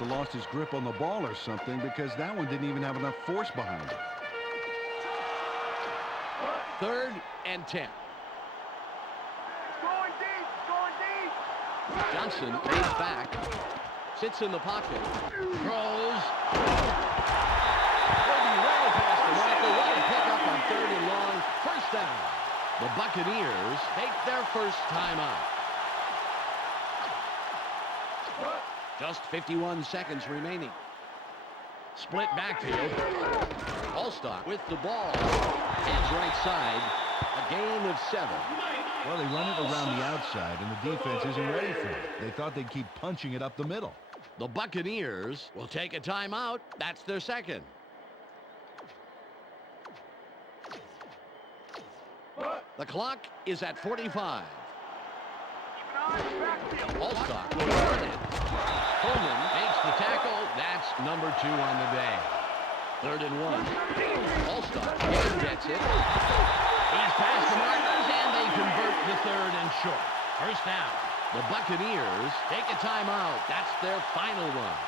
Lost his grip on the ball or something because that one didn't even have enough force behind it. 3rd and 10. Going deep. Johnson lays back. Sits in the pocket. Throws. Will be well past the marker. What a pickup on 3rd and long. First down. The Buccaneers take their first timeout. Just 51 seconds remaining. Split backfield. Allstock with the ball. Edge right side. A gain of 7. Well, they run it around the outside, and the defense isn't ready for it. They thought they'd keep punching it up the middle. The Buccaneers will take a timeout. That's their second. The clock is at 45. Allstock will run it. Coleman makes the tackle. That's number 2 on the day. 3rd and 1. Allstock gets it. He's past the markers, and they convert the 3rd and short. First down. The Buccaneers take a timeout. That's their final one.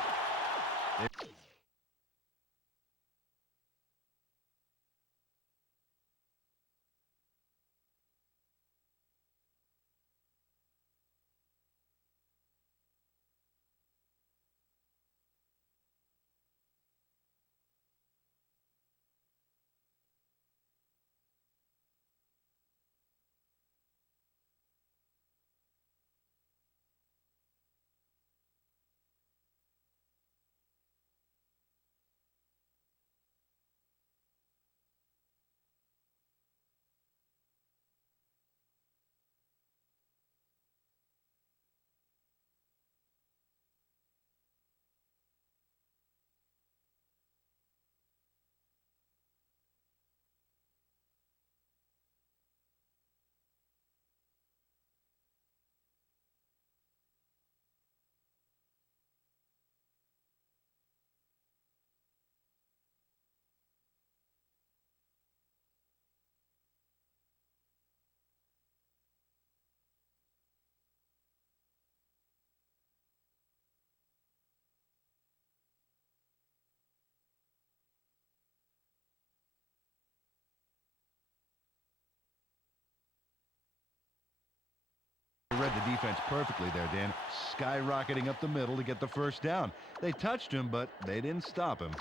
Read the defense perfectly there, Dan. Skyrocketing up the middle to get the first down. They touched him, but they didn't stop him.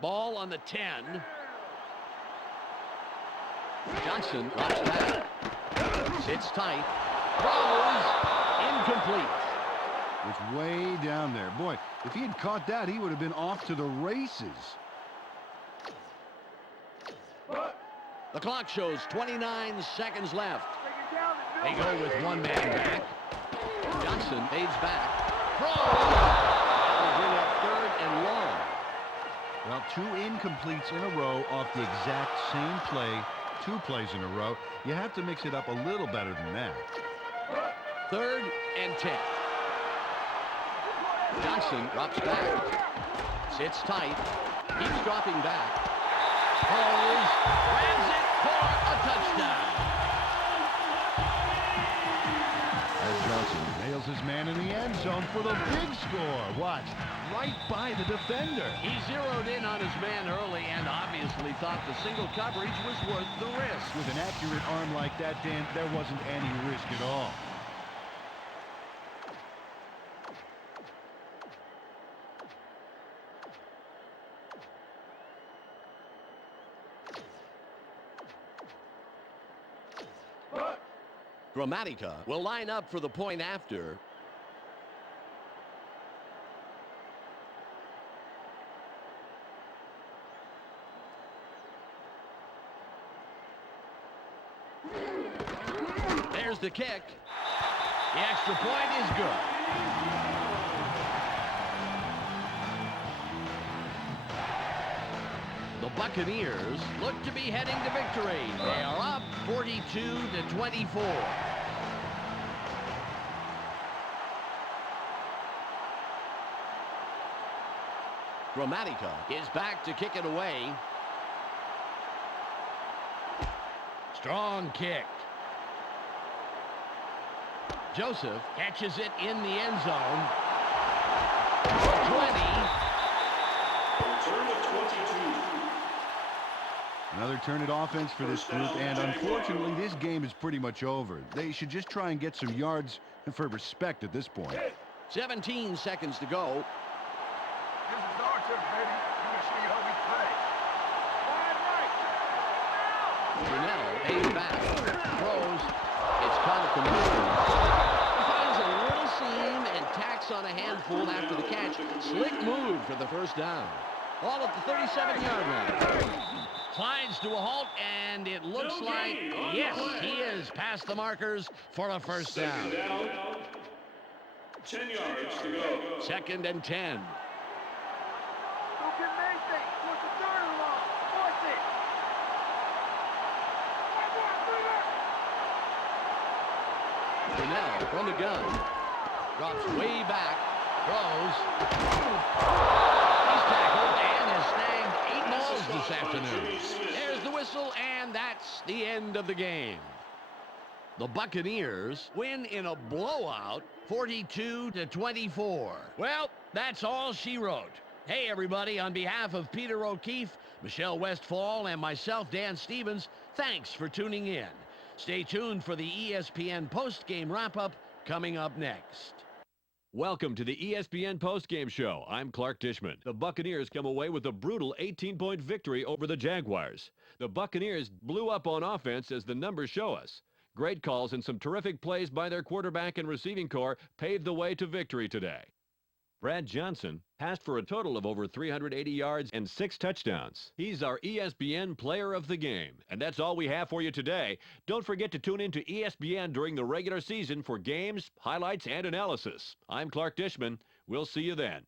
Ball on the 10. Johnson drops back. Sits tight. Throws. Incomplete. It's way down there. Boy, if he had caught that, he would have been off to the races. The clock shows 29 seconds left. They go with one man back. Johnson fades back. Throws. That'll bring up 3rd and long. Well, 2 incompletes in a row off the exact same play. 2 plays in a row. You have to mix it up a little better than that. 3rd and 10. Johnson drops back. Sits tight. Keeps dropping back. Holds. Grabs it for a touchdown. As Johnson nails his man in the end zone for the big score. Watch. Right by the defender. He zeroed in on his man early and obviously thought the single coverage was worth the risk. With an accurate arm like that, Dan, there wasn't any risk at all. Gramatica will line up for the point after. There's the kick. The extra point is good. The Buccaneers look to be heading to victory. They are up 42-24. Gramatica is back to kick it away. Strong kick. Joseph catches it in the end zone. 20. Return of 22. Another turn it offense for this group, and unfortunately, this game is pretty much over. They should just try and get some yards for respect at this point. 17 seconds to go. This is our turn, baby. We're going to show you how we play. Wide right. Brunell pays back. Throws. It's caught at the middle. He finds a little seam and tacks on a handful after the catch. Slick move for the first down. All at the 37-yard line. Slides to a halt, and it looks like, yes, he is past the markers for a first down. 10 yards to go. Second and 10. Don't get anything. What's the third and long? Force it. Brunell from the gun. Drops way back. Throws. He's tackled and has snagged 8 balls this afternoon. There's the whistle, and that's the end of the game. The Buccaneers win in a blowout, 42-24. Well, that's all she wrote. Hey, everybody, on behalf of Peter O'Keefe, Michelle Westfall, and myself, Dan Stevens, thanks for tuning in. Stay tuned for the ESPN postgame wrap-up coming up next. Welcome to the ESPN postgame show. I'm Clark Dishman. The Buccaneers come away with a brutal 18-point victory over the Jaguars. The Buccaneers blew up on offense as the numbers show us. Great calls and some terrific plays by their quarterback and receiving corps paved the way to victory today. Brad Johnson passed for a total of over 380 yards and 6 touchdowns. He's our ESPN player of the game. And that's all we have for you today. Don't forget to tune in to ESPN during the regular season for games, highlights, and analysis. I'm Clark Dishman. We'll see you then.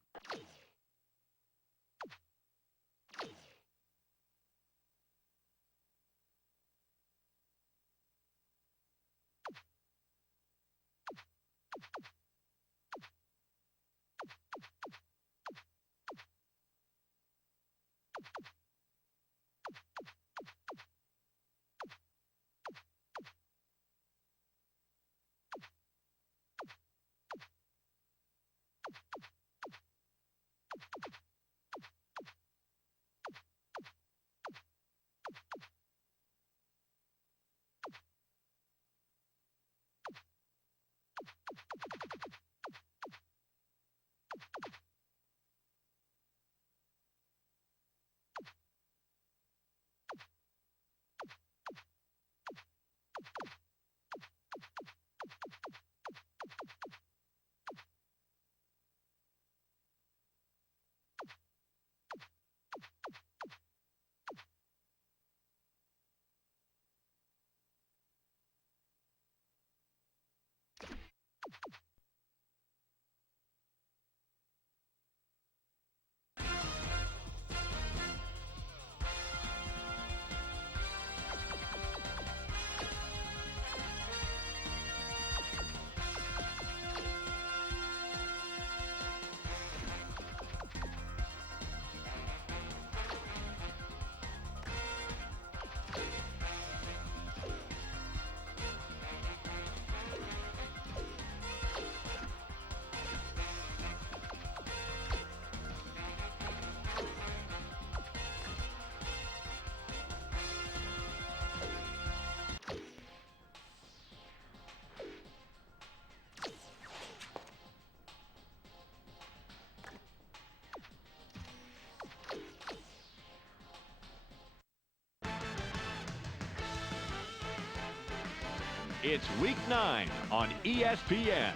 It's Week 9 on ESPN.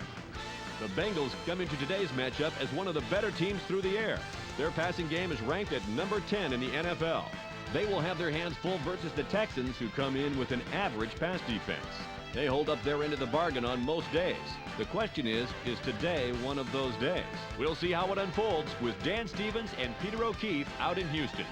The Bengals come into today's matchup as one of the better teams through the air. Their passing game is ranked at number 10 in the NFL. They will have their hands full versus the Texans, who come in with an average pass defense. They hold up their end of the bargain on most days. The question is today one of those days? We'll see how it unfolds with Dan Stevens and Peter O'Keefe out in Houston.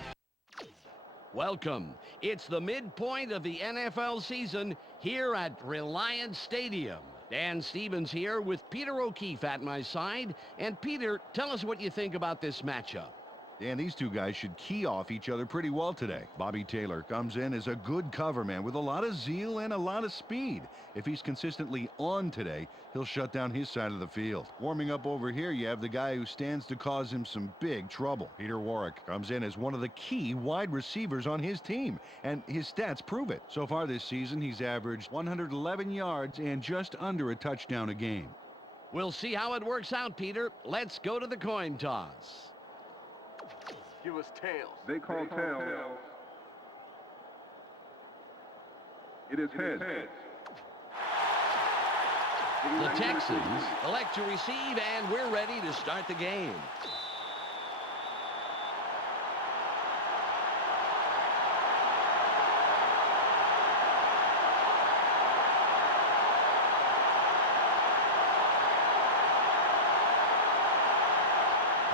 Welcome. It's the midpoint of the NFL season here at Reliance Stadium. Dan Stevens here with Peter O'Keefe at my side. And Peter, tell us what you think about this matchup. And these two guys should key off each other pretty well today. Bobby Taylor comes in as a good cover man with a lot of zeal and a lot of speed. If he's consistently on today, he'll shut down his side of the field. Warming up over here, you have the guy who stands to cause him some big trouble. Peter Warrick comes in as one of the key wide receivers on his team, and his stats prove it. So far this season, he's averaged 111 yards and just under a touchdown a game. We'll see how it works out, Peter. Let's go to the coin toss. Give us tails. They call tails. It is heads. The Texans elect to receive, and we're ready to start the game.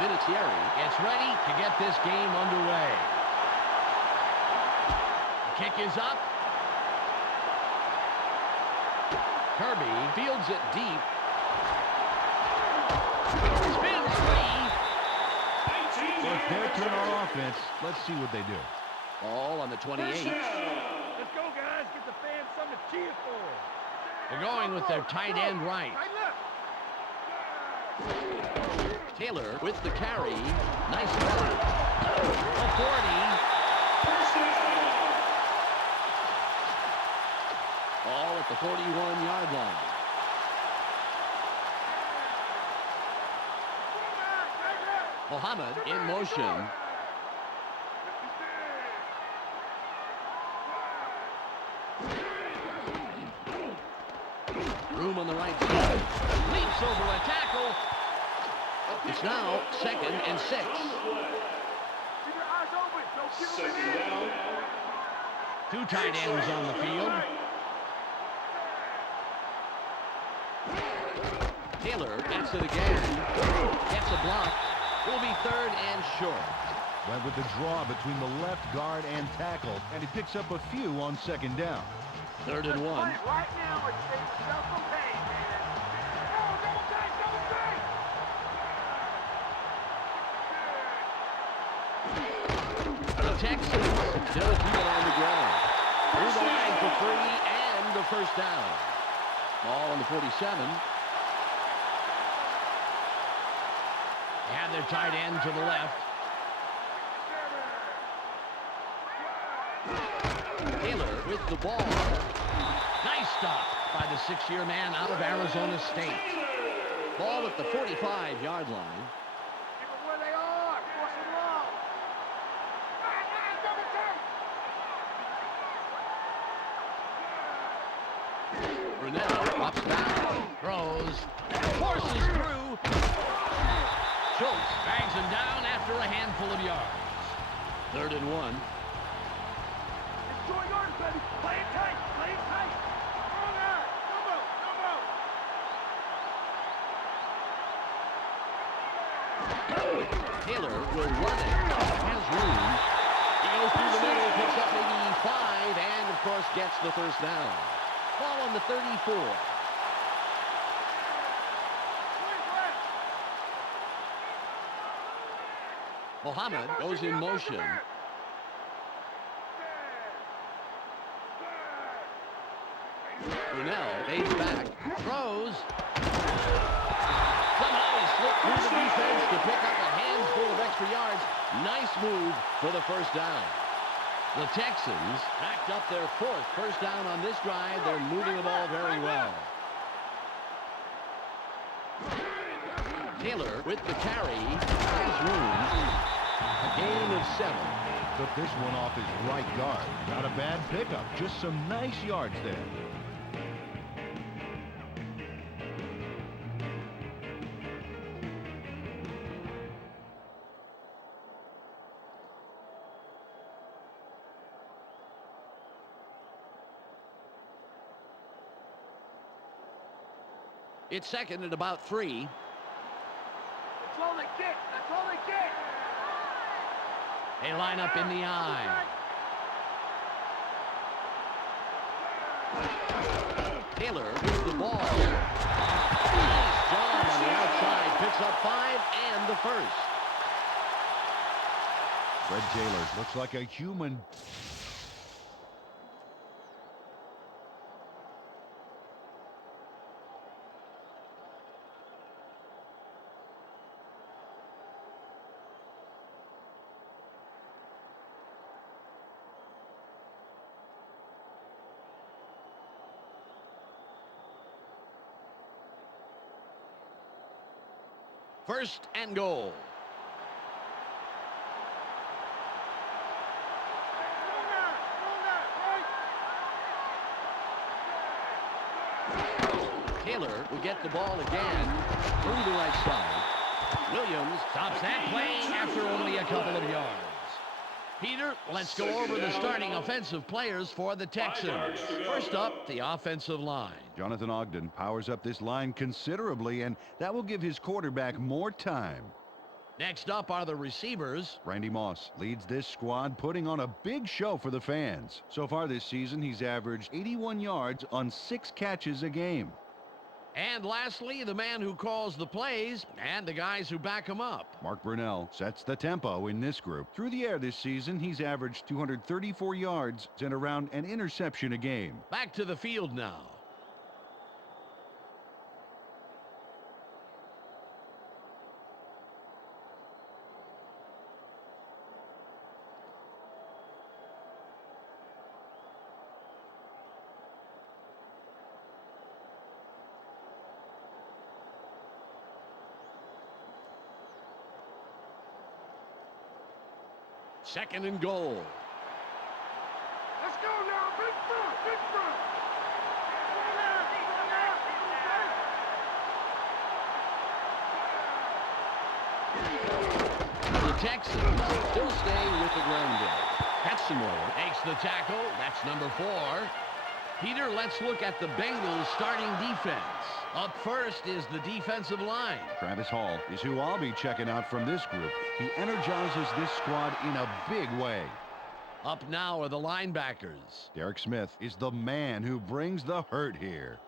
Vinatieri gets ready to get this game underway. The kick is up. Kirby fields it deep. Spins free. Well, it's their turn on offense. Let's see what they do. Ball on the 28. Let's go, guys. Get the fans something to cheer for. They're going with their tight end right. Right left. Taylor with the carry. Nice block. A 40. Ball at the 41-yard line. Muhammad in motion. Room on the right side. Leaps over a tackle. It's now 2nd and 6. Keep your eyes open. Don't give them Second down. Two tight ends on the field. Taylor gets it again. Gets a block. Will be 3rd and short. Went with the draw between the left guard and tackle, and he picks up a few on 2nd down. 3rd and 1. Right now, it's yourself some pain, man. Double time, double time. The Texans still keep it on the ground. Through the line for 3 and the 1st down. Ball on the 47. They have their tight end to the left. Taylor with the ball. Nice stop by the 6-year man out of Arizona State. Ball at the 45-yard line. Keep them where they are. Force them long. Double time. Brunel drops back. Throws. Forces through. Schultz bangs him down after a handful of yards. 3rd and 1. Enjoy yours, baby. Play it tight. Play it tight. Wrong eye. No more. No more. Taylor will run it. Has room. He goes through the middle, picks up maybe 5, and of course gets the 1st down. Ball on the 34. Muhammad goes in motion. Brunel fades back. Throws. Somehow he slipped through the defense to pick up a handful of extra yards. Nice move for the 1st down. The Texans backed up their 4th 1st down on this drive. They're moving the ball very well. Taylor with the carry. Has room. A gain of 7. Took this one off his right guard. Not a bad pickup. Just some nice yards there. It's 2nd and about 3. That's all they get. That's all they get. They line up in the eye. Taylor with the ball. Nice job on the outside. Picks up 5 and the 1st. Fred Taylor looks like a human. First and goal. Taylor will get the ball again through the right side. Williams stops that play after only a couple of yards. Peter, let's go over the starting offensive players for the Texans. First up, the offensive line. Jonathan Ogden powers up this line considerably, and that will give his quarterback more time. Next up are the receivers. Randy Moss leads this squad, putting on a big show for the fans. So far this season, he's averaged 81 yards on 6 catches a game. And lastly, the man who calls the plays and the guys who back him up. Mark Brunell sets the tempo in this group. Through the air this season, he's averaged 234 yards and around an interception a game. Back to the field now. Second and goal. Let's go now. Big front. Big front. The Texans still staying with the ground game. Hexenmoyer makes the tackle. That's number 4. Peter, let's look at the Bengals starting defense. Up first is the defensive line. Travis Hall is who I'll be checking out from this group. He energizes this squad in a big way. Up now are the linebackers. Derek Smith is the man who brings the hurt here.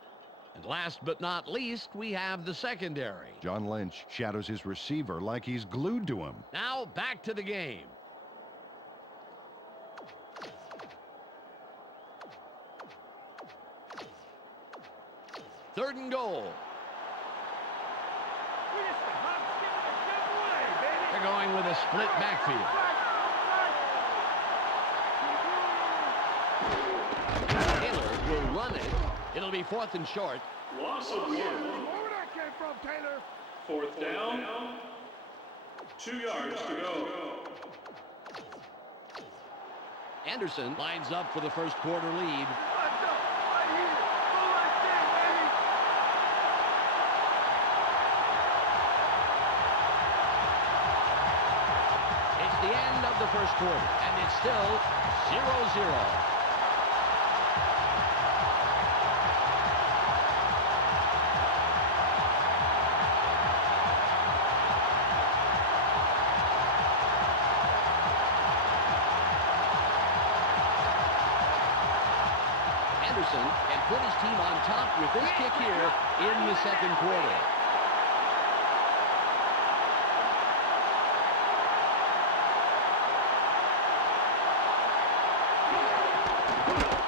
And last but not least, we have the secondary. John Lynch shadows his receiver like he's glued to him. Now back to the game. Third and goal. They're going with a split backfield. Taylor will run it. It'll be 4th and short. Loss of 1. Where that came from, Taylor? 4th down. 2 yards to go. Anderson lines up for the first quarter lead. It's the end of the first quarter, and it's still 0-0. Anderson can put his team on top with this kick here in the second quarter.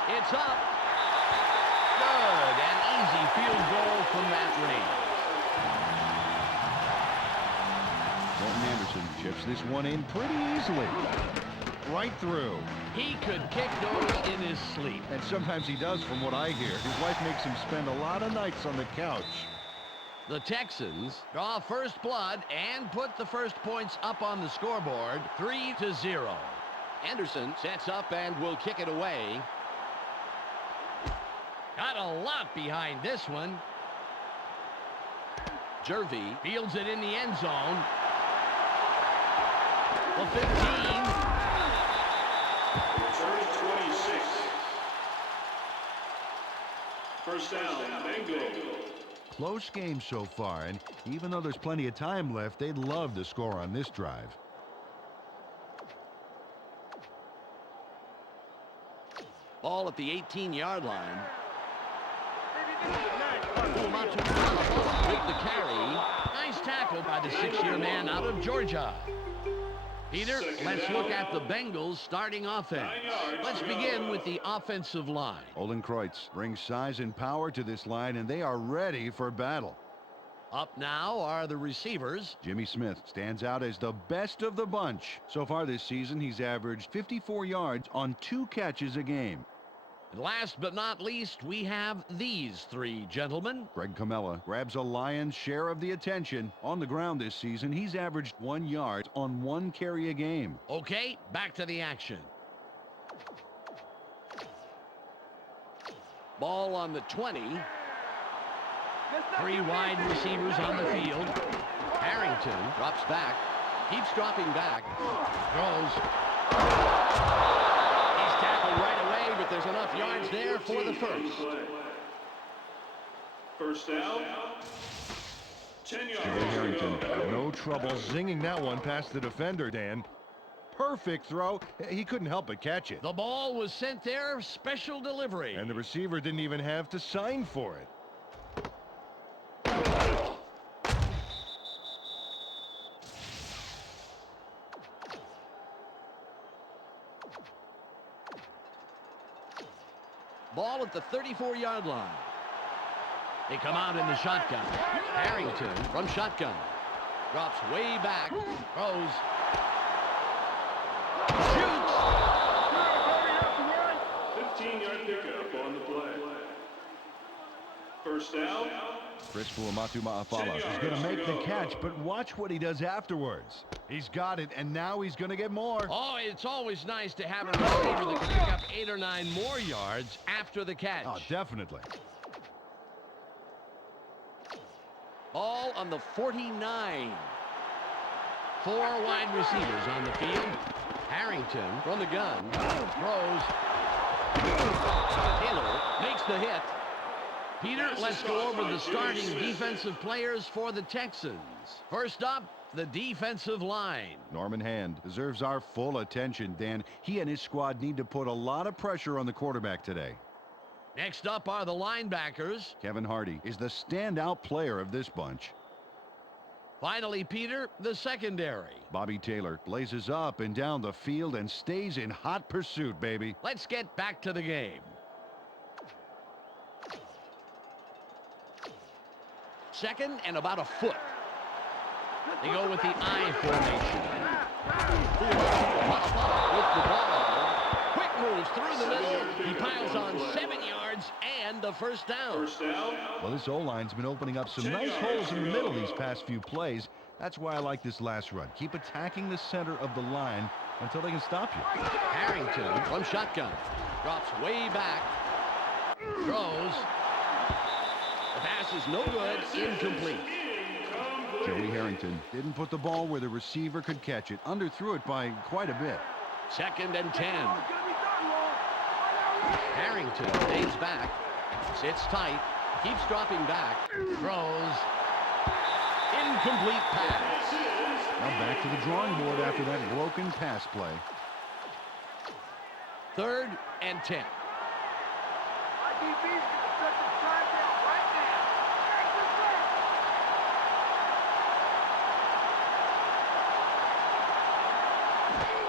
It's up. Good. An easy field goal from that range. Morton Anderson chips this one in pretty easily. Right through. He could kick those in his sleep. And sometimes he does, from what I hear. His wife makes him spend a lot of nights on the couch. The Texans draw first blood and put the first points up on the scoreboard, 3-0. Anderson sets up and will kick it away. Got a lot behind this one. Jervy fields it in the end zone. The 15. Return of 26. First down, Bengals. Close game so far, and even though there's plenty of time left, they'd love to score on this drive. Ball at the 18-yard line. With the carry. Nice tackle by the 6-year man out of Georgia. Peter, let's look at the Bengals starting offense. Let's begin with the offensive line. Olin Kreutz brings size and power to this line, and they are ready for battle. Up now are the receivers. Jimmy Smith stands out as the best of the bunch. So far this season, he's averaged 54 yards on 2 catches a game. And last but not least, we have these 3 gentlemen. Greg Camella grabs a lion's share of the attention. On the ground this season, he's averaged 1 yard on 1 carry a game. Okay, back to the action. Ball on the 20. 3 wide receivers on the field. Harrington drops back, keeps dropping back, throws. He's tackled right away, but there's enough yards there for the first. First down. 10 yards. Harrington, no trouble zinging that one past the defender, Dan. Perfect throw. He couldn't help but catch it. The ball was sent there, special delivery. And the receiver didn't even have to sign for it. Ball at the 34-yard line. They come out in the shotgun. Harrington from shotgun. Drops way back. Throws. Shoots. 15-yard pickup on the play. First down. Chris Fuamatu Ma'afala is going to make the catch, but watch what he does afterwards. He's got it, and now he's going to get more. Oh, it's always nice to have a receiver that can pick up 8 or 9 more yards after the catch. Oh, definitely. Ball on the 49. 4 wide receivers on the field. Harrington from the gun. Throws. Taylor makes the hit. Peter, let's go over the starting defensive players for the Texans. First up, the defensive line. Norman Hand deserves our full attention, Dan. He and his squad need to put a lot of pressure on the quarterback today. Next up are the linebackers. Kevin Hardy is the standout player of this bunch. Finally, Peter, the secondary. Bobby Taylor blazes up and down the field and stays in hot pursuit, baby. Let's get back to the game. Second and about a foot. They go with the I formation. With the ball. Quick moves through the middle. He piles on 7 yards and the first down. Well, this O-line's been opening up some nice holes in the middle these past few plays. That's why I like this last run. Keep attacking the center of the line until they can stop you. Harrington from shotgun. Drops way back. Throws. The pass is no good. Incomplete. Joey Harrington didn't put the ball where the receiver could catch it. Underthrew it by quite a bit. Second and 10. Harrington stays back. Sits tight. Keeps dropping back. Throws. Incomplete pass. Now back to the drawing board after that broken pass play. Third and 10.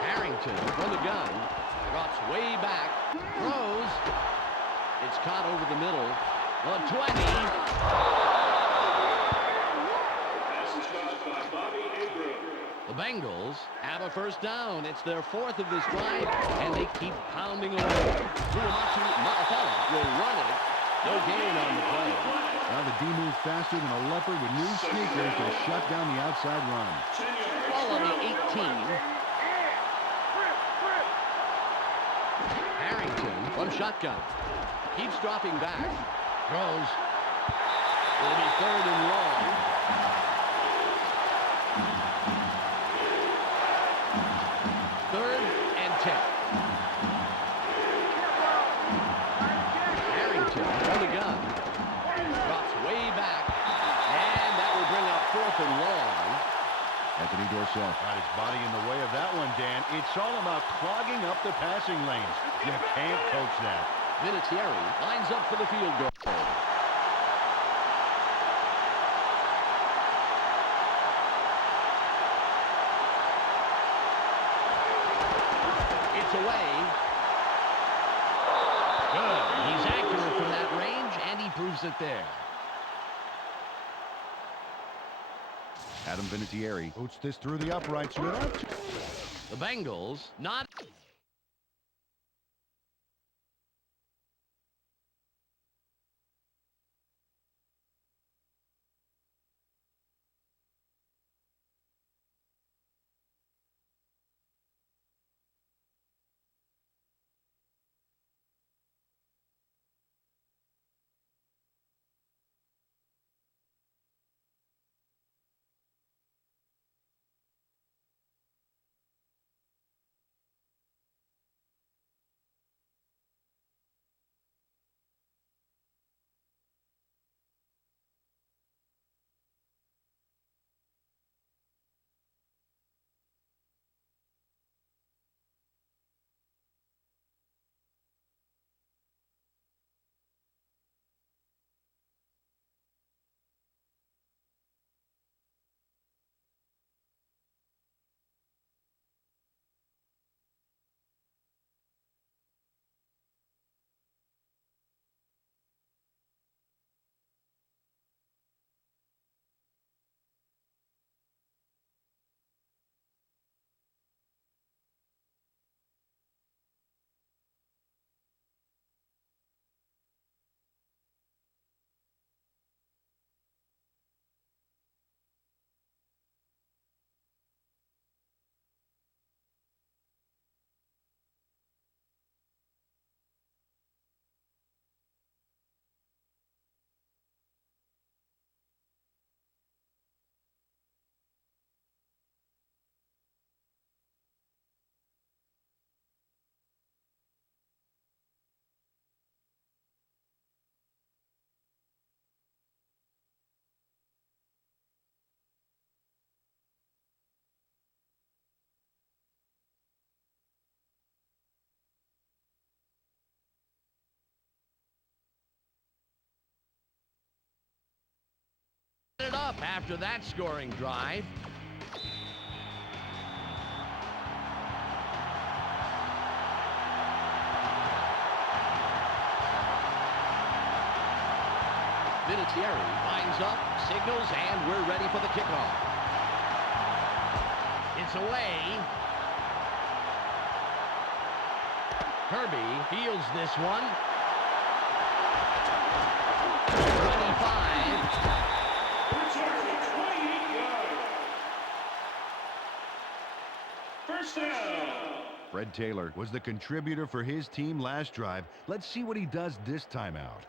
Harrington from the gun. Drops way back. Throws. It's caught over the middle. The 20. The Bengals have a first down. It's their 4th of this drive, and they keep pounding away. Fuamatu Ma'afala will run it. No gain on the play. Now the D moves faster than a leopard with new sneakers to shut down the outside run. Ball on the 18. Harrington from shotgun. Keeps dropping back. Throws. It'll be 3rd and long. Third and 10. Harrington from the gun. Drops way back. And that will bring up 4th and long. Anthony Dorsett got his body in the way of that one, Dan. It's all about clogging up the passing lanes. You can't coach that. Vinatieri lines up for the field goal. away. Good. He's accurate from that range, and he proves it there. Adam Vinatieri boots this through the uprights without... The Bengals not... it up after that scoring drive. Vinatieri lines up, signals, and we're ready for the kickoff. It's away. Kirby fields this one. 25. Return 28 yards. First down. Fred Taylor was the contributor for his team last drive. Let's see what he does this time out.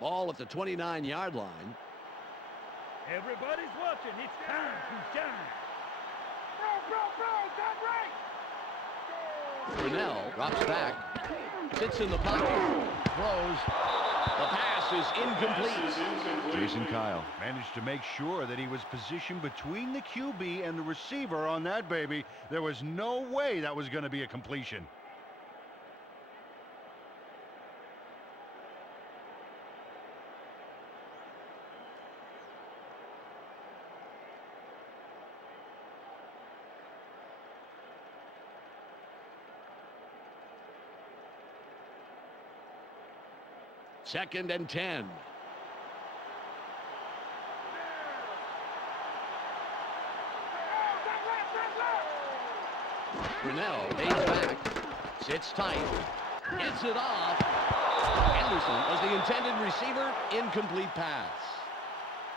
Ball at the 29-yard line. Everybody's watching. It's time to shine. Bro, Brunell drops back, sits in the pocket, throws. The pass is incomplete. Jason Kyle managed to make sure that he was positioned between the QB and the receiver on that baby. There was no way that was going to be a completion. Second and 10. Brunell fades back, sits tight, gets it off. Anderson was the intended receiver. Incomplete pass.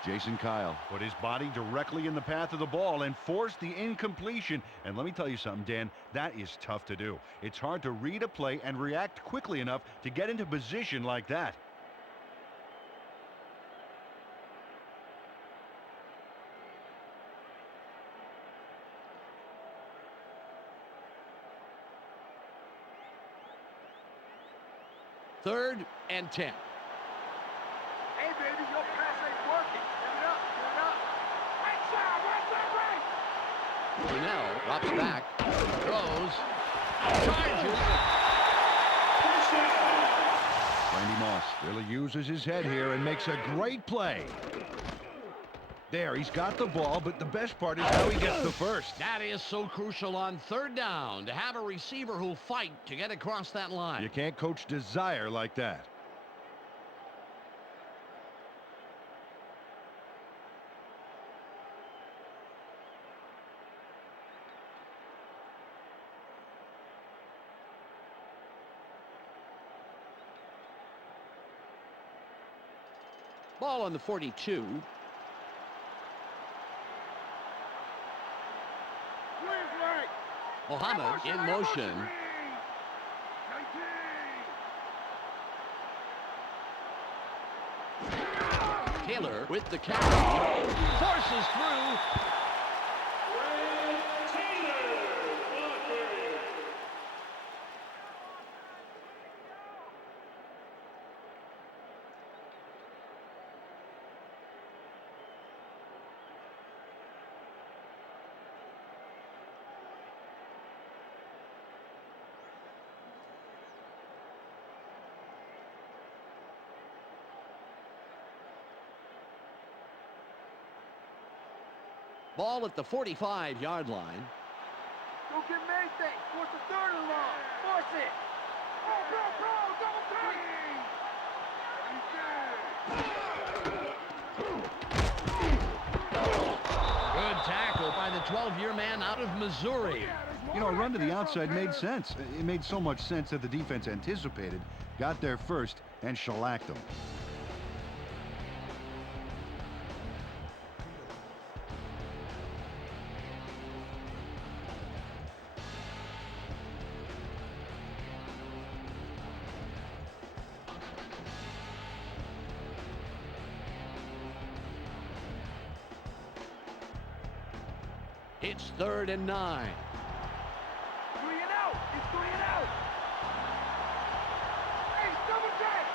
Jason Kyle put his body directly in the path of the ball and forced the incompletion. And let me tell you something, Dan, that is tough to do. It's hard to read a play and react quickly enough to get into position like that. Third and 10. Hey, baby, your pass ain't working. Give it up, right side, right side, right. Brunell drops back, throws, Charges. Randy Moss really uses his head here and makes a great play. There, he's got the ball, but the best part is how he gets the first. That is so crucial on third down, to have a receiver who'll fight to get across that line. You can't coach desire like that. Ball on the 42. Mohammed in motion. Taylor with the carry. Forces through. Ball at the 45-yard line. Don't give him anything. Force the third and long. Force it. Good tackle by the 12-year man out of Missouri. You know, a run to the outside made sense. It made so much sense that the defense anticipated, got there first, and shellacked them. It's 3rd and 9. 3 and out. It's 3 and out. Hey, double check.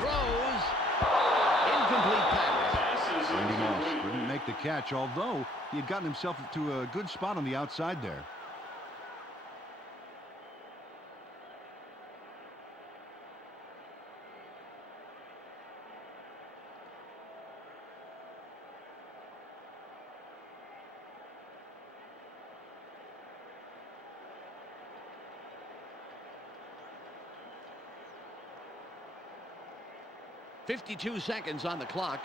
Throws. Incomplete pass. Randy Moss couldn't make the catch, although he had gotten himself to a good spot on the outside there. .52 seconds on the clock.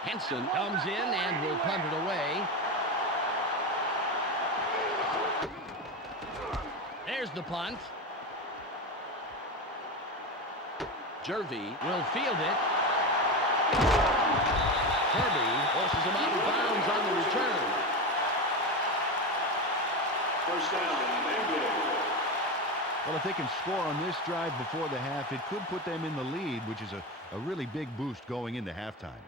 Henson comes in and will punt it away. There's the punt. Jervy will field it. Kirby forces him out of bounds on the return. First down, Bengals. Well, if they can score on this drive before the half, it could put them in the lead, which is a really big boost going into halftime.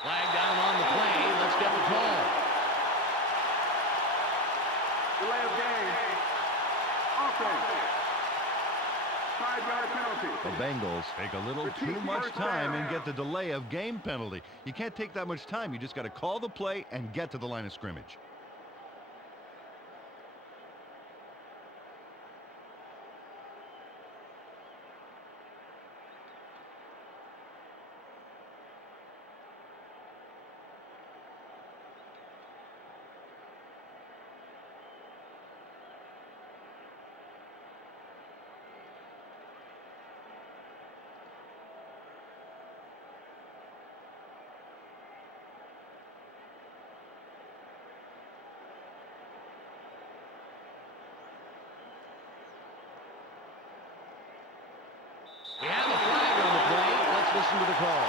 Flag down on the play. Let's get the call. Delay of game. Offense. 5-yard penalty. The Bengals take a little too much time and get the delay of game penalty. You can't take that much time. You just got to call the play and get to the line of scrimmage. listen to the call.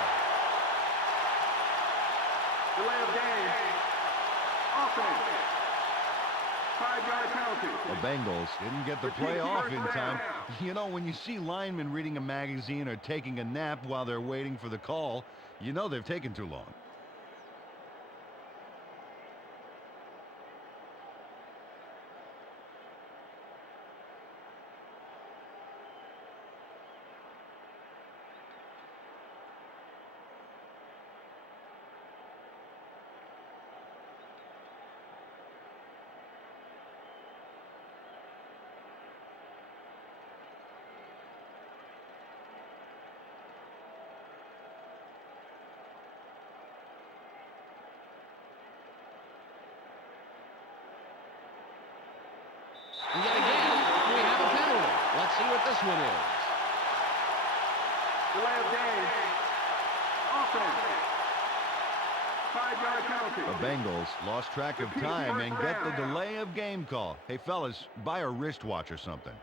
Delay of game. Offense. 5-yard penalty. The Bengals didn't get the play off in time. You know, when you see linemen reading a magazine or taking a nap while they're waiting for the call, you know they've taken too long. And yet again, we have a penalty. Let's see what this one is. Delay of game. Offense. 5-yard penalty. The Bengals lost track of time and get the delay of game call. Hey, fellas, buy a wristwatch or something.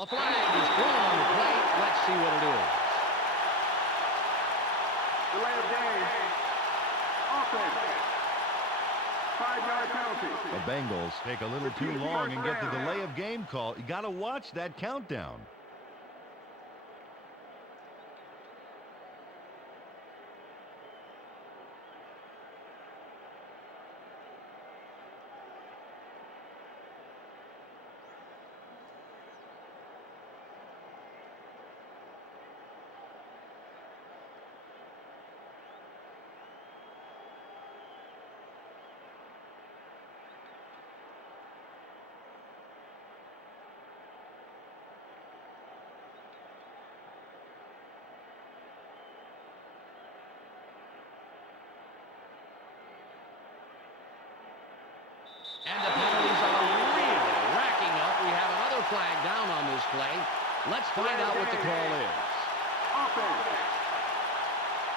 A flag is thrown on the play. Let's see what it is. Delay of game. Offense. 5-yard penalty. The Bengals take a little too long and get the delay of game call. You got to watch that countdown. And the penalties are really racking up. We have another flag down on this play. Let's find out what the call is. Offense.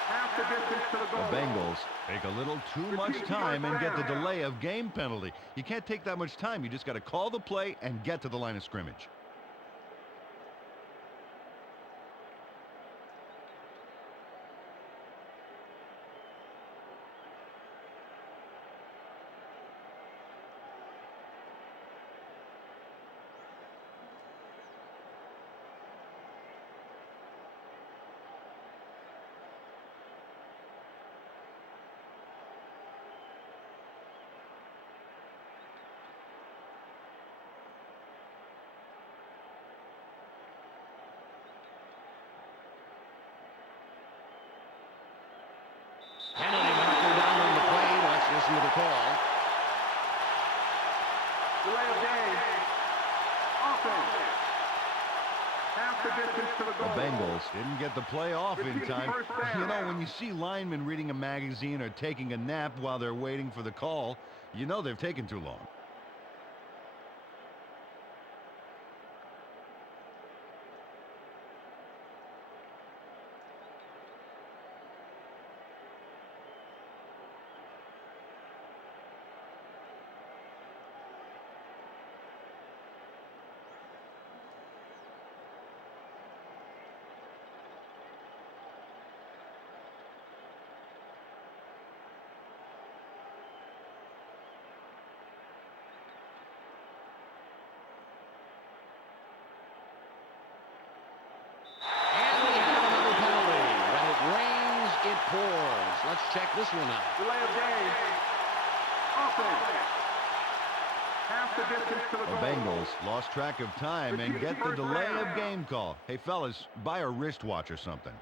Half the distance to the goal. The Bengals take a little too much time and get the delay of game penalty. You can't take that much time. You just got to call the play and get to the line of scrimmage. Penalty marker down on the play. Let's listen to the call. Delay of game. Offense. Half the distance to the The goal. Bengals didn't get the play off in time. You know, when you see linemen reading a magazine or taking a nap while they're waiting for the call, you know they've taken too long. Pours. Let's check this one out. Delay of game. Offense. Half the distance to the The goal. Bengals lost track of time and get the delay of game call. Hey, fellas, buy a wristwatch or something.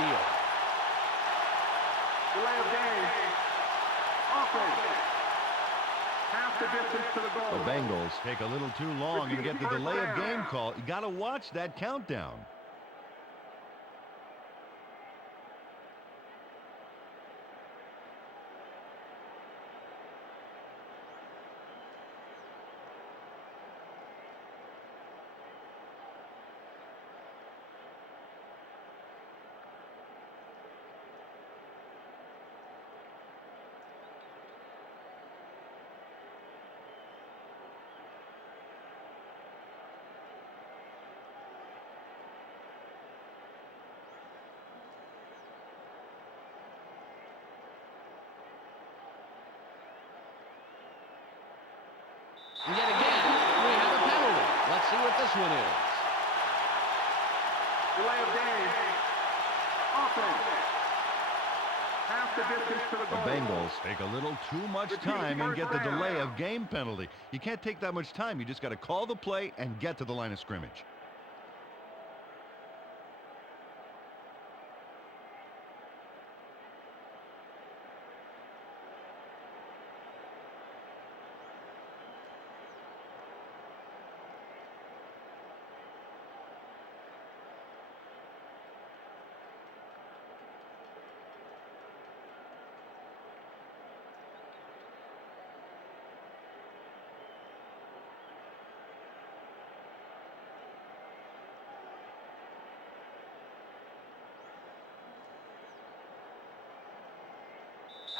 field. Delay of game. Offense. Half the distance to the goal. The Bengals take a little too long and get the delay of game call. You got to watch that countdown. And yet again, we have a penalty. Let's see what this one is. Delay of game. Offense. Half the distance to the The goal. Bengals take a little too much time and get the delay of game penalty. You can't take that much time. You just got to call the play and get to the line of scrimmage.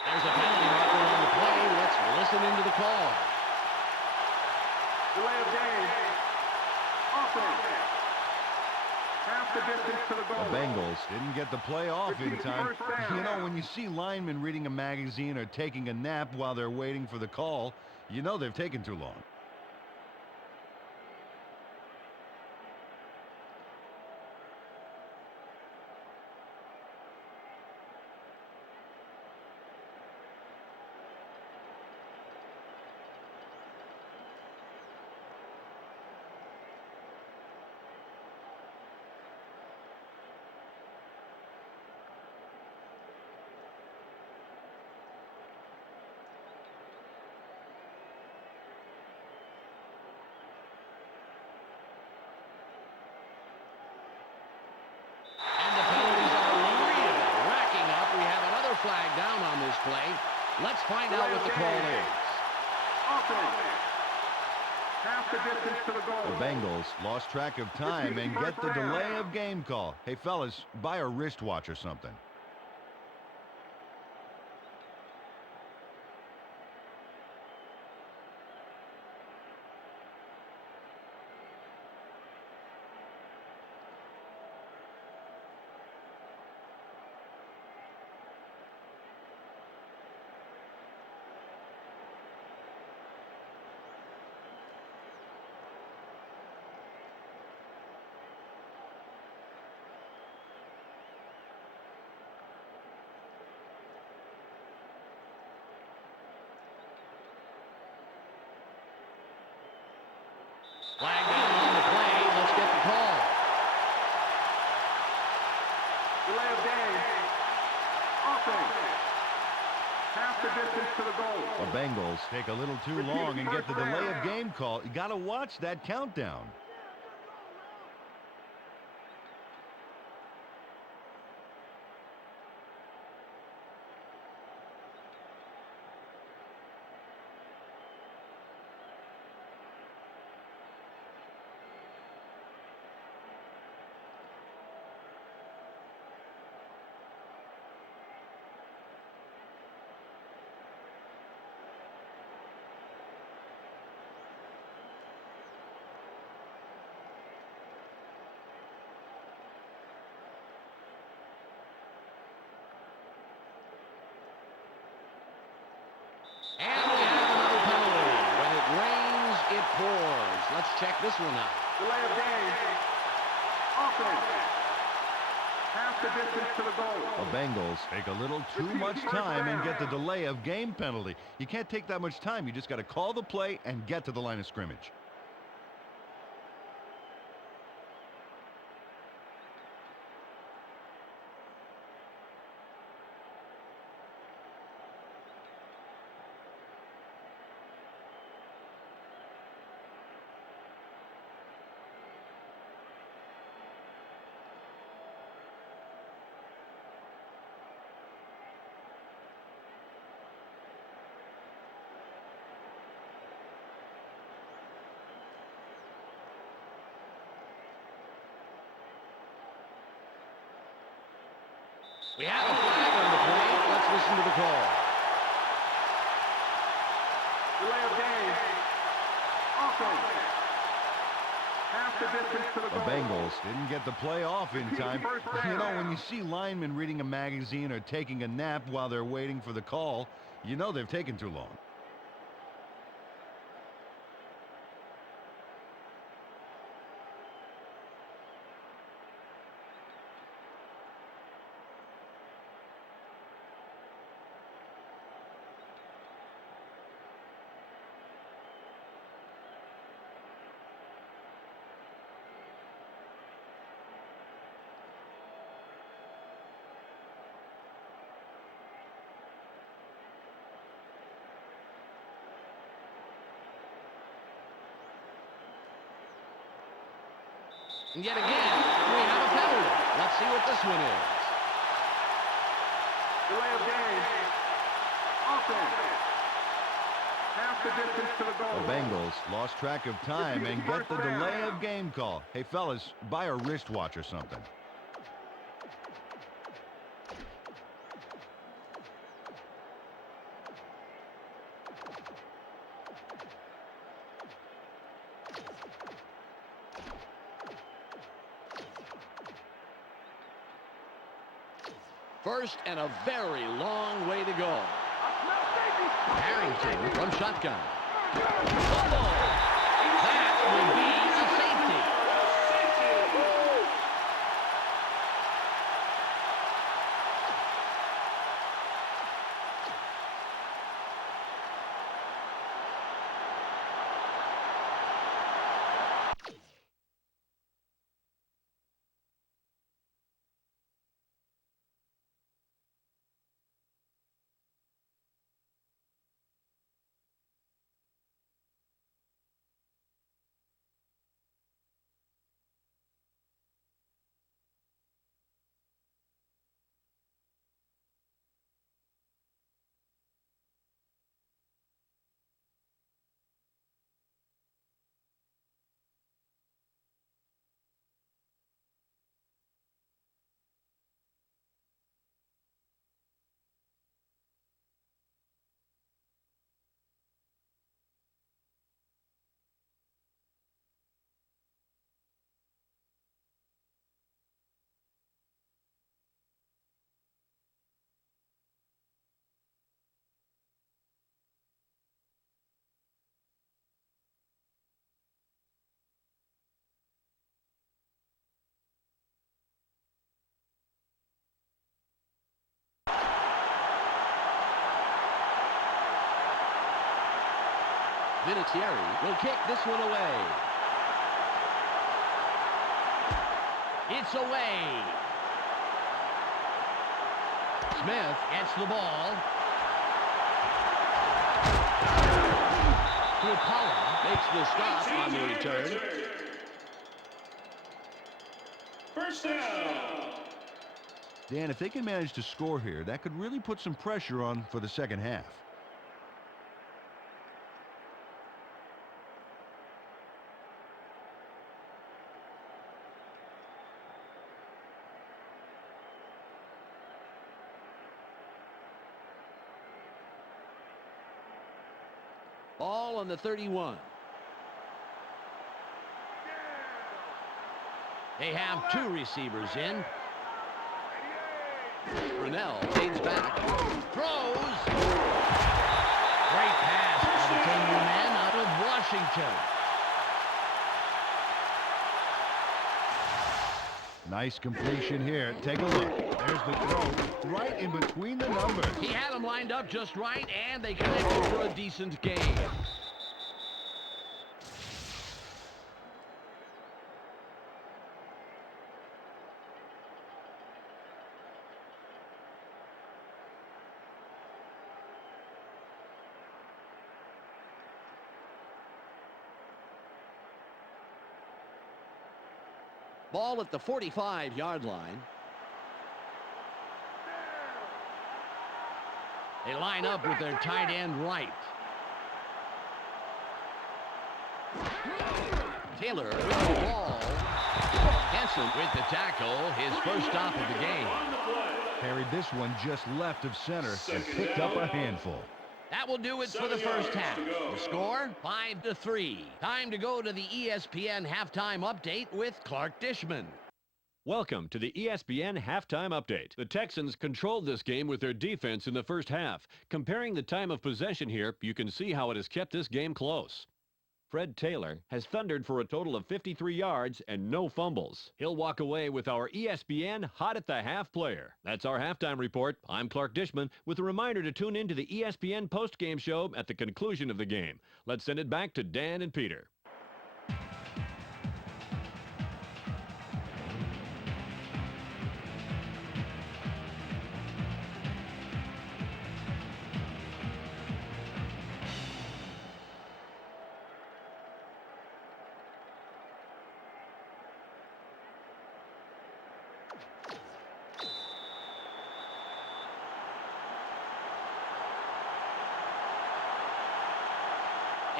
There's a penalty marker on the play. Let's listen into the call. Delay of game. Offense. Half the distance to the goal. The Bengals didn't get the play off in time. You know, when you see linemen reading a magazine or taking a nap while they're waiting for the call, you know they've taken too long. And the penalties are really racking up. We have another flag down on this play. Let's find out what the call is. Offense. Half the distance to the goal. The Bengals lost track of time and get the delay of game call. Hey, fellas, buy a wristwatch or something. Flag down on the play. Let's get the call. Delay of game. Offense. Half the distance to the goal. The Bengals take a little too long and get the delay of game call. You got to watch that countdown. And we have another penalty. When it rains, it pours. Let's check this one out. Delay of game. Offense. Half the distance to the goal. The Bengals take a little too much time and get the delay of game penalty. You can't take that much time. You just got to call the play and get to the line of scrimmage. We have a flag on the play. Let's listen to the call. Delay of game. Offense. Half the distance to the The goal. Bengals didn't get the play off in time. You know, when you see linemen reading a magazine or taking a nap while they're waiting for the call, you know they've taken too long. And yet again, we have a penalty. Let's see what this one is. Delay of game. Offense. Half the distance to the goal. The Bengals lost track of time and get the delay of game call. Hey, fellas, buy a wristwatch or something. First and a very long way to go. Harrington from shotgun. Fumble. That will be a safety. Vinatieri will kick this one away. It's away. Smith gets the ball. Kupala makes the stop on the return. First down. Dan, if they can manage to score here, that could really put some pressure on for the second half. Ball on the 31. They have two receivers in. Brunell fades back. Throws. Great pass by the 10-year man out of Washington. Nice completion here. Take a look. There's the throw right in between the numbers. He had them lined up just right, and they connected for a decent gain. Ball at the 45-yard line. They line up with their tight end right. Taylor with the ball. Henson with the tackle, his first stop of the game. On the play. Parried this one just left of center and Second picked up a down. handful. That will do it for the 7 first yards half. to go. The score, 5-3. Time to go to the ESPN halftime update with Clark Dishman. Welcome to the ESPN Halftime Update. The Texans controlled this game with their defense in the first half. Comparing the time of possession here, you can see how it has kept this game close. Fred Taylor has thundered for a total of 53 yards and no fumbles. He'll walk away with our ESPN Hot at the Half player. That's our halftime report. I'm Clark Dishman with a reminder to tune in to the ESPN postgame show at the conclusion of the game. Let's send it back to Dan and Peter.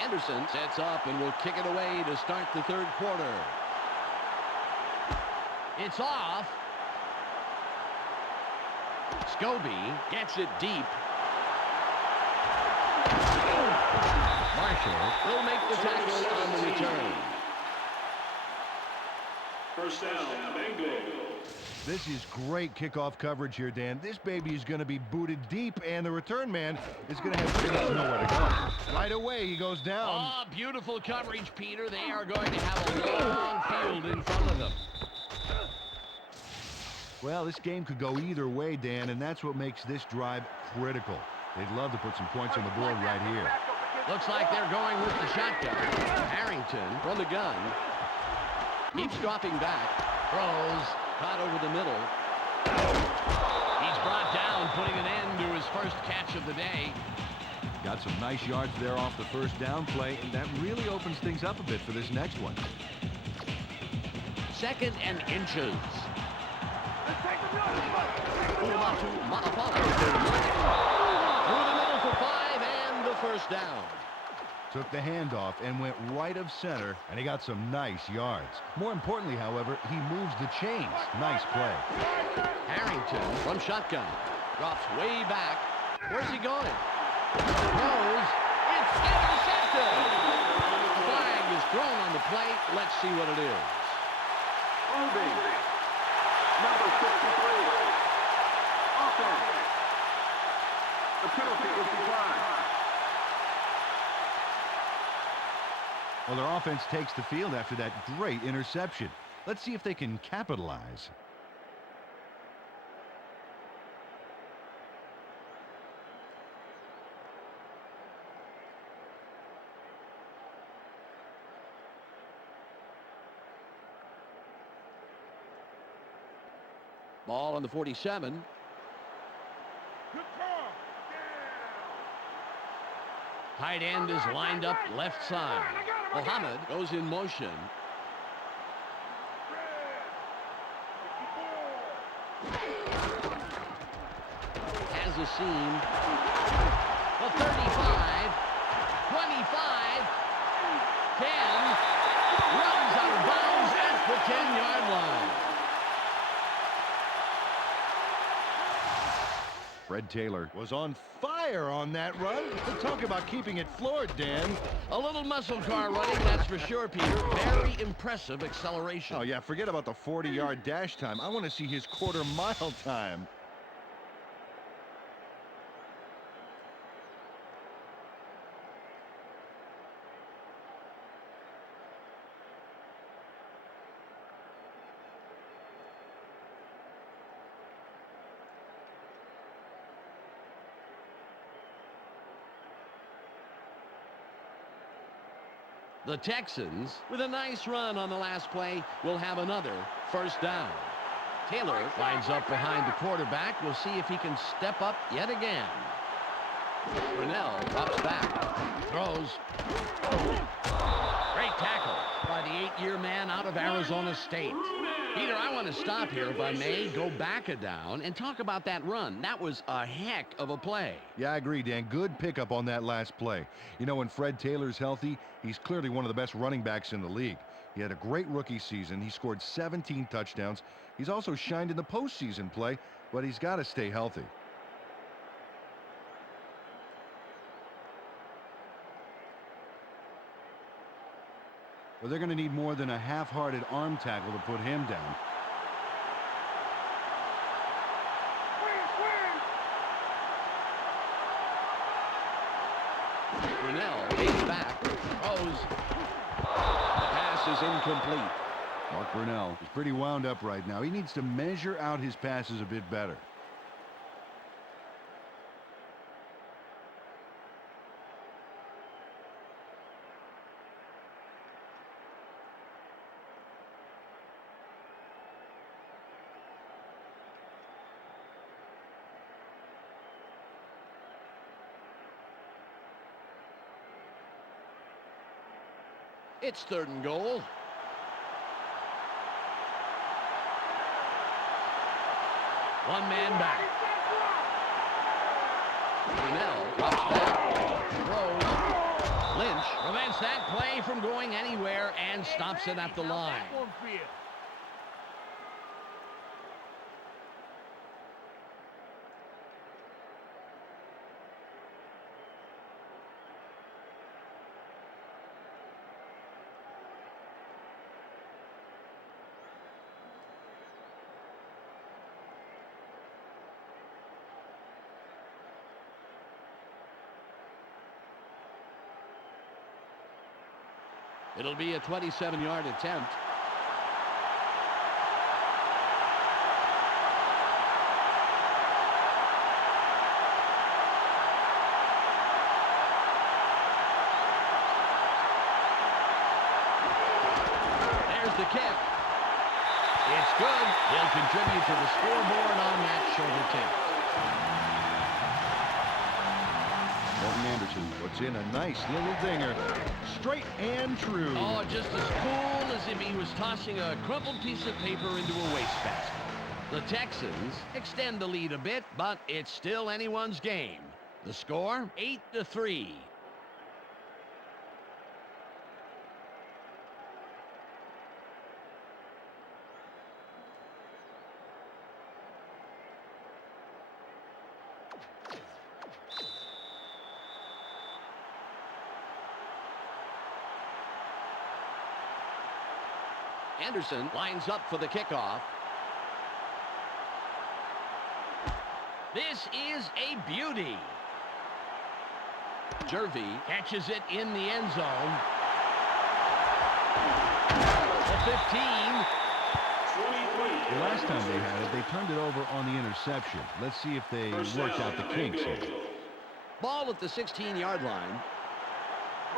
Anderson sets up and will kick it away to start the third quarter. It's off. Scobie gets it deep. Marshall will make the tackle on the return. First down, Bengals. This is great kickoff coverage here, Dan. This baby is going to be booted deep, and the return man is going to have pretty much nowhere to go. Right away, he goes down. Oh, beautiful coverage, Peter. They are going to have a long field in front of them. Well, this game could go either way, Dan, and that's what makes this drive critical. They'd love to put some points on the board right here. Looks like they're going with the shotgun. Harrington from the gun. Keeps dropping back. Throws. Caught over the middle. He's brought down, putting an end to his first catch of the day. Got some nice yards there off the first down play, and that really opens things up a bit for this next one. 2nd and inches. Ulamatu Ma'apala. Through the middle for 5 and the first down. Took the handoff and went right of center, and he got some nice yards. More importantly, however, he moves the chains. Nice play. Harrington from shotgun. Drops way back. Where's he going? Throws. It's intercepted. Flag is thrown on the play. Let's see what it is. Holding. Number 63. Offense. The penalty is declined. Well, their offense takes the field after that great interception. Let's see if they can capitalize. Ball on the 47. Tight end is lined up left side. Mohammed goes in motion. Has a seam. The 35, 25, 10, runs out of bounds at the 10-yard line. Fred Taylor was on fire on that run. Talk about keeping it floored, Dan. A little muscle car running, that's for sure, Peter. Very impressive acceleration. Oh, yeah, forget about the 40-yard dash time. I want to see his quarter-mile time. The Texans, with a nice run on the last play, will have another first down. Taylor lines up behind the quarterback. We'll see if he can step up yet again. Brunell drops back. Throws. Great tackle by the 8-year man out of Arizona State. Peter, I want to stop here, if I may, go back a down, and talk about that run. That was a heck of a play. Yeah, I agree, Dan. Good pickup on that last play. You know, when Fred Taylor's healthy, he's clearly one of the best running backs in the league. He had a great rookie season. He scored 17 touchdowns. He's also shined in the postseason play but he's got to stay healthy. Well, they're going to need more than a half-hearted arm tackle to put him down. Brunell takes back, throws. The pass is incomplete. Mark Brunell is pretty wound up right now. He needs to measure out his passes a bit better. It's 3rd and goal. One man back. Brunell drops back, throws. Lynch prevents that play from going anywhere and stops it at the line. It'll be a 27-yard attempt. There's the kick. It's good. He'll contribute to the scoreboard on that shoulder kick. Morton Anderson puts in a nice little dinger. Straight and true. Oh, just as cool as if he was tossing a crumpled piece of paper into a wastebasket. The Texans extend the lead a bit, but it's still anyone's game. The score, 8-3. Anderson lines up for the kickoff. This is a beauty. Jervy catches it in the end zone. The 15. The last time they had it, they turned it over on the interception. Let's see if they worked out the kinks here. Ball at the 16-yard line.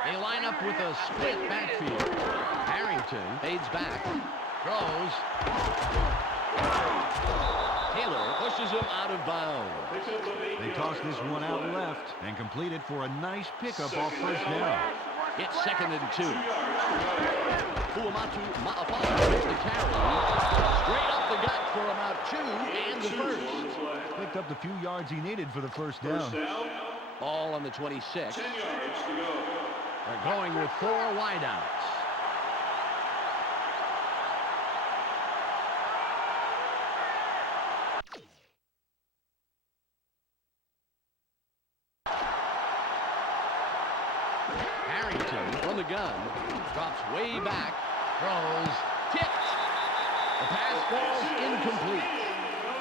They line up with a split backfield. Harrington fades back, throws. Taylor pushes him out of bounds. They toss this one out left and complete it for a nice pickup off first down. It's 2nd and 2. Fuamatu Ma'afala with the carry. Straight up the gut for about 2 and the first. Picked up the few yards he needed for the first down. Ball on the 26. 10 yards to go. They're going with 4 wideouts. Harrington from the gun. Drops way back. Throws. Tipped. The pass falls incomplete.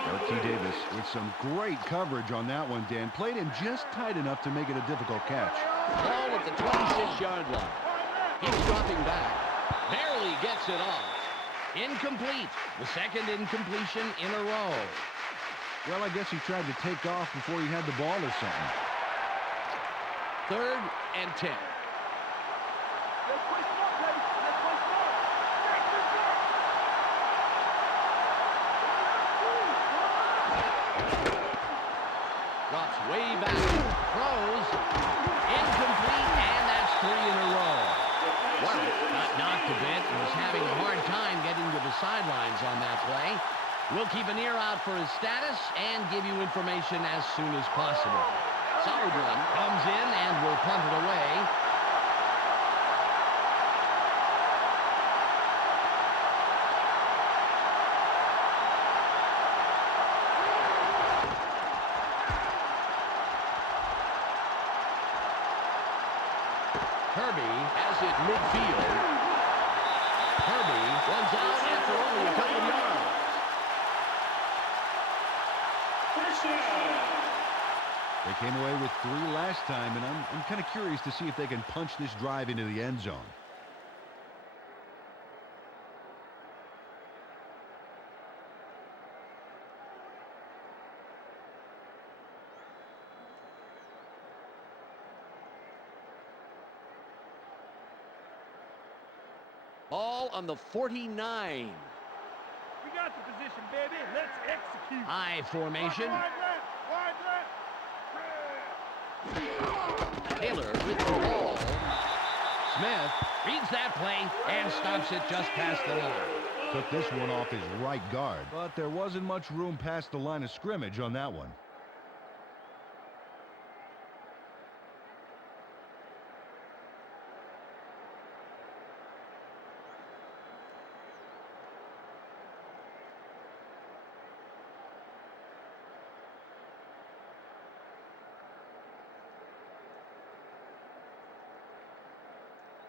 L.T. Davis with some great coverage on that one, Dan. Played him just tight enough to make it a difficult catch. Ball at the 26-yard line. He's dropping back. Barely gets it off. Incomplete. The 2nd incompletion in a row. Well, I guess he tried to take off before he had the ball or something. 3rd and 10. Drops way back. Throws. Incomplete, and that's 3 in a row. Well, got knocked a bit and was having a hard time getting to the sidelines on that play. We'll keep an ear out for his status and give you information as soon as possible. Solid run comes in and will punt it away. takes it midfield. Herbie runs out after only a couple of yards. First down. They came away with 3 last time, and I'm kind of curious to see if they can punch this drive into the end zone. Ball on the 49. We got the position, baby. Let's execute. High formation. Wide left. Wide left. Taylor with the ball. Smith reads that play and stops it just past the line. Took this one off his right guard, but there wasn't much room past the line of scrimmage on that one.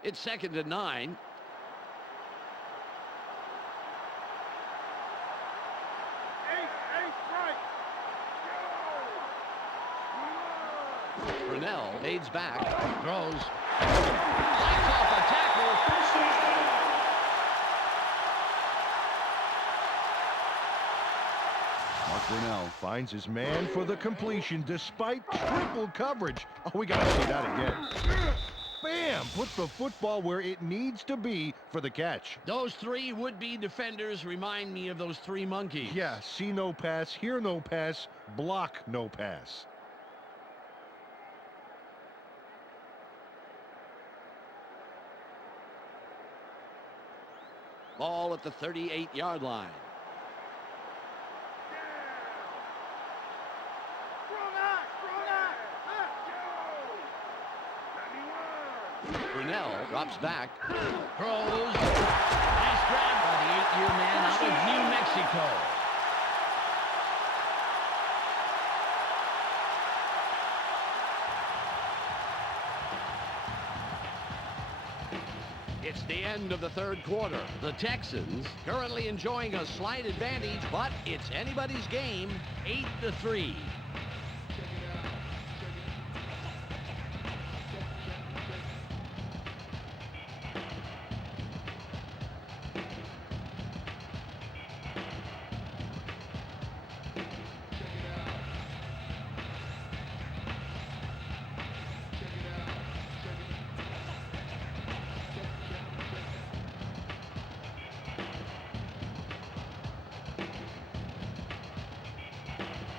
It's 2nd and 9. Eight, right. Go. Brunell fades back, throws, fights off a tackle. First down. Mark Brunell finds his man for the completion despite triple coverage. Oh, we got to see that again. Bam! Puts the football where it needs to be for the catch. Those 3 would-be defenders remind me of those 3 monkeys. Yeah, see no pass, hear no pass, block no pass. Ball at the 38-yard line. Brunell drops back, throws. Nice grab by the 8-year man out of New Mexico. It's the end of the 3rd quarter. The Texans currently enjoying a slight advantage, but it's anybody's game, 8-3.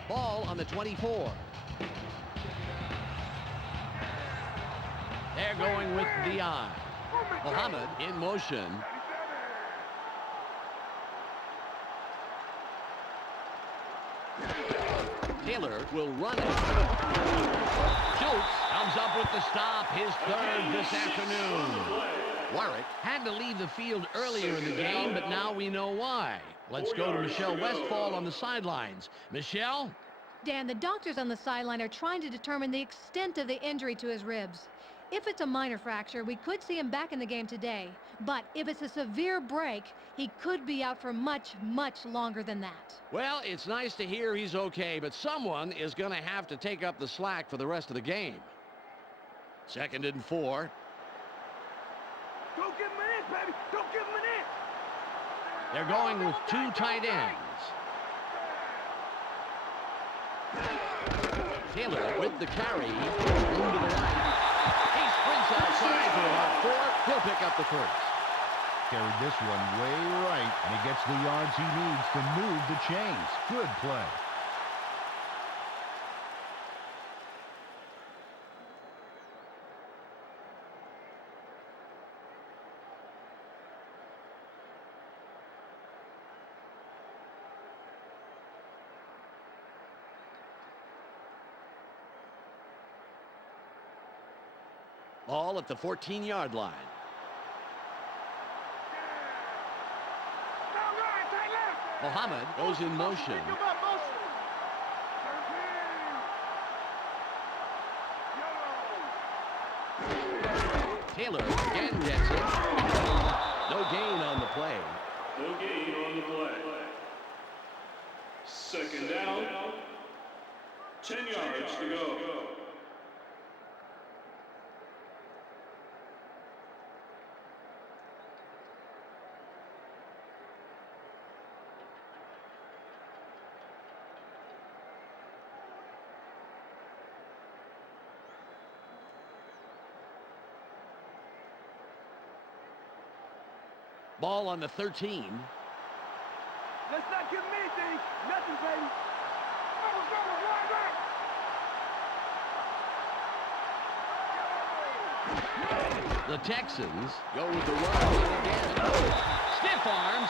Ball on the 24. They're going with the eye. Muhammad in motion. Taylor will run it. Schultz comes up with the stop, his 3rd this afternoon. Warwick had to leave the field earlier in the game, but now we know why. Let's go to Michelle Westfall on the sidelines. Michelle? Dan, the doctors on the sideline are trying to determine the extent of the injury to his ribs. If it's a minor fracture, we could see him back in the game today. But if it's a severe break, he could be out for much, much longer than that. Well, it's nice to hear he's okay, but someone is going to have to take up the slack for the rest of the game. 2nd and 4. Don't give him an inch, baby. Don't give him an inch. They're going with 2 tight ends. Taylor with the carry. Room to the right. He sprints outside for about 4. He'll pick up the 1st. Carried this one way right, and he gets the yards he needs to move the chains. Good play. Ball at the 14-yard line. Muhammad goes in motion. Taylor again gets it. No gain on the play. No gain on the play. Second down. 10 yards to go. Ball on the 13. Let's not give them anything. Nothing, baby. The Texans go with the run again. Stiff arms.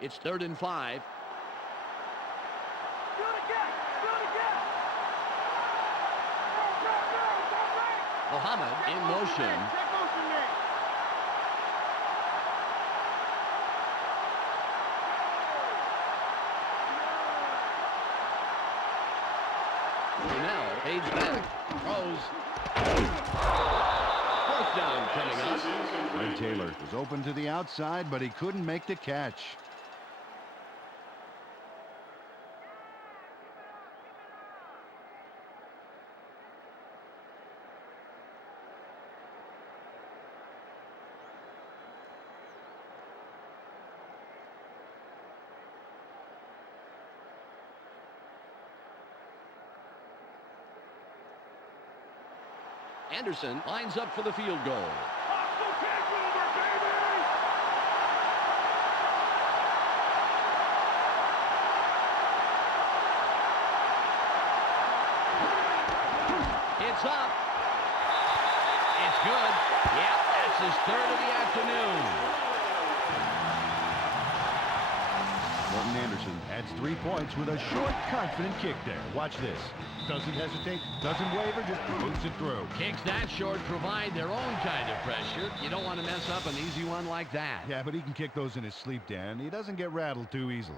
It's 3rd and 5. Muhammad in motion. Brunell fades back. Throws. 4th down coming up. Red Taylor was open to the outside, but he couldn't make the catch. Anderson lines up for the field goal. It's up. It's good. Yep, that's his 3rd of the afternoon. Morton Anderson adds 3 points with a short, confident kick there. Watch this. Doesn't hesitate, doesn't waver, just moves it through. Kicks that short provide their own kind of pressure. You don't want to mess up an easy one like that. Yeah, but he can kick those in his sleep, Dan. He doesn't get rattled too easily.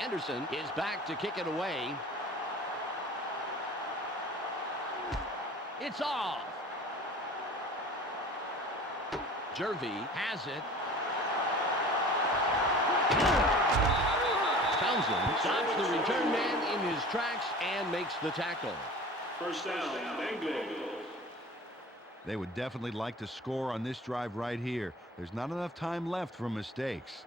Anderson is back to kick it away. It's off. Jervy has it. Townsend stops the return man in his tracks and makes the tackle. First down, Bengals. They would definitely like to score on this drive right here. There's not enough time left for mistakes.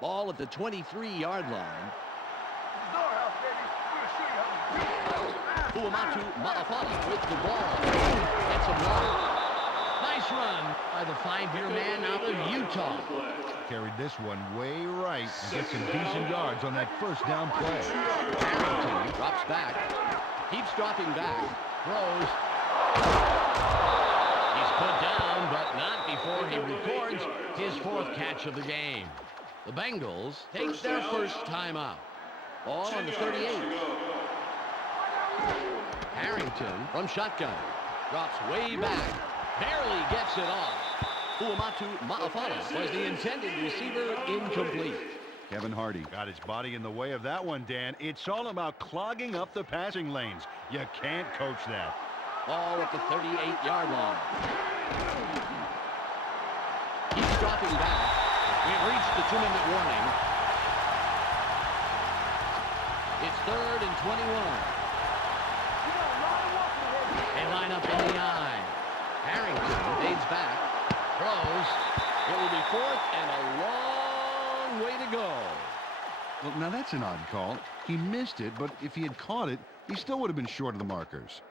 Ball at the 23-yard line. Uamatu Ma'afala with the ball. It's a block. Nice run by the 5-year man out of Utah. Carried this one way right and gets some decent yards on that first down play. Harrington drops back. Keeps dropping back. Throws. He's put down, but not before he records his 4th catch of the game. The Bengals take their first timeout. Ball on the 38. Harrington from shotgun. Drops way back. Barely gets it off. Uamatu Ma'afala was the intended receiver, incomplete. Kevin Hardy got his body in the way of that one, Dan. It's all about clogging up the passing lanes. You can't coach that. Ball at the 38-yard line. Keeps dropping back. We've reached the 2-minute warning. It's 3rd and 21. They line up in the I. Harrington fades back. Throws. It will be 4th and a long way to go. Well, now that's an odd call. He missed it, but if he had caught it, he still would have been short of the markers.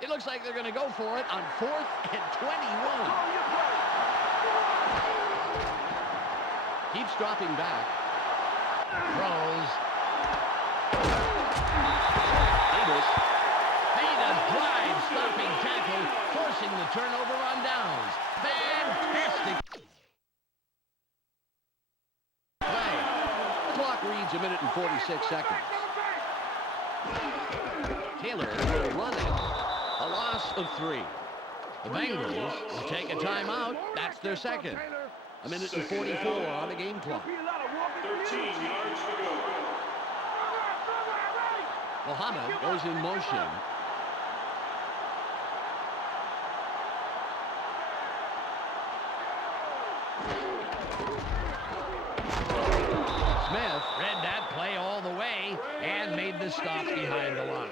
It looks like they're going to go for it on 4th and 21. Keeps dropping back. Throws. Davis. Made a drive stopping tackle, forcing the turnover on downs. Fantastic play. The clock reads 1 minute and 46 seconds. Taylor will run it. A loss of 3. The Bengals will take a timeout. That's their second. 1 minute and 44 on the game clock. 13 yards to go. Mohammed goes in motion. Smith read that play all the way and made the stop behind the line.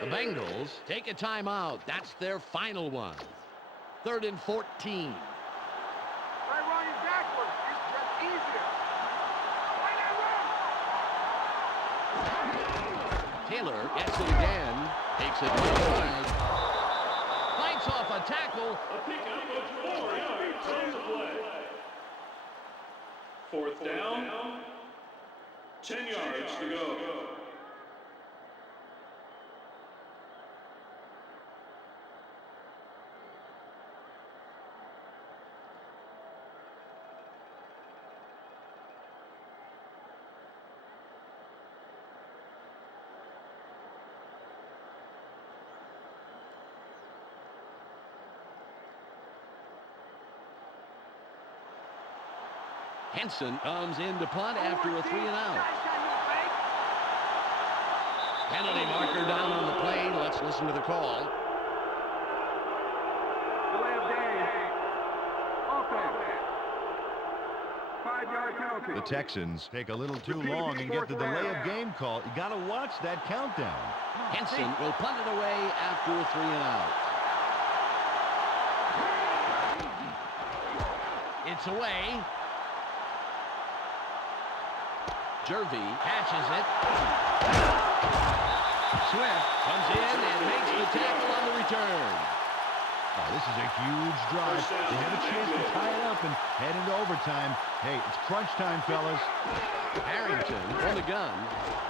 The Bengals take a timeout. That's their final one. 3rd and 14. Try running backwards. It's just easier. Taylor gets it again. Takes it wide. Fights off a tackle. A pickup of 4 yards on the play. 4th down. 10 yards to go. Henson comes in to punt after a 3-and-out. Penalty marker down on the play. Let's listen to the call. Delay of game. Offense. 5-yard penalty. The Texans take a little too long and get the delay of game call. You got to watch that countdown. Henson will punt it away after a 3-and-out. It's away. Jervy catches it. Swift comes in and makes the tackle on the return. Oh, this is a huge drive. They have a chance to tie it up and head into overtime. Hey, it's crunch time, fellas. Harrington on the gun.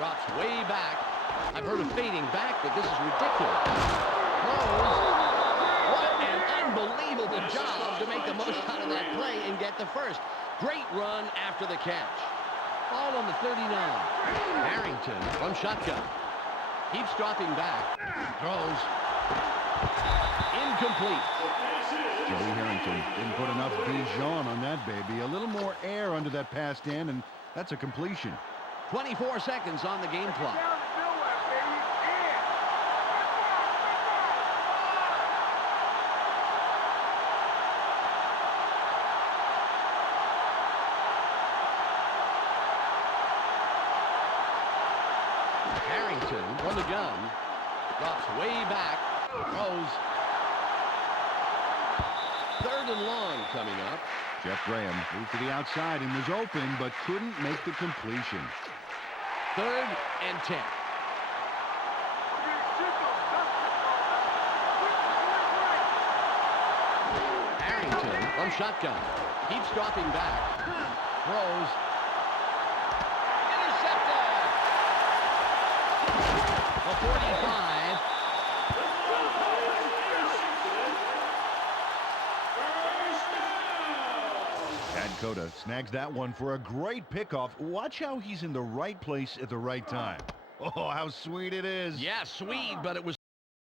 Drops way back. I've heard of fading back, but this is ridiculous. Throws. What an unbelievable job to make the most out of that play and get the first. Great run after the catch. All on the 39. Harrington from shotgun. Keeps dropping back. Throws. Incomplete. Joey Harrington didn't put enough Dijon on that baby. A little more air under that pass stand, and that's a completion. 24 seconds on the game clock. Down to nowhere, baby. Yeah. Harrington from the gun. Drops way back. Throws. 3rd and long coming up. Jeff Graham moved to the outside and was open, but couldn't make the completion. 3rd and 10. Harrington from shotgun. Keeps dropping back. Throws. Intercepted. A 45. Chad Cota snags that one for a great pickoff. Watch how he's in the right place at the right time. Oh, how sweet it is. Yeah, sweet, but it was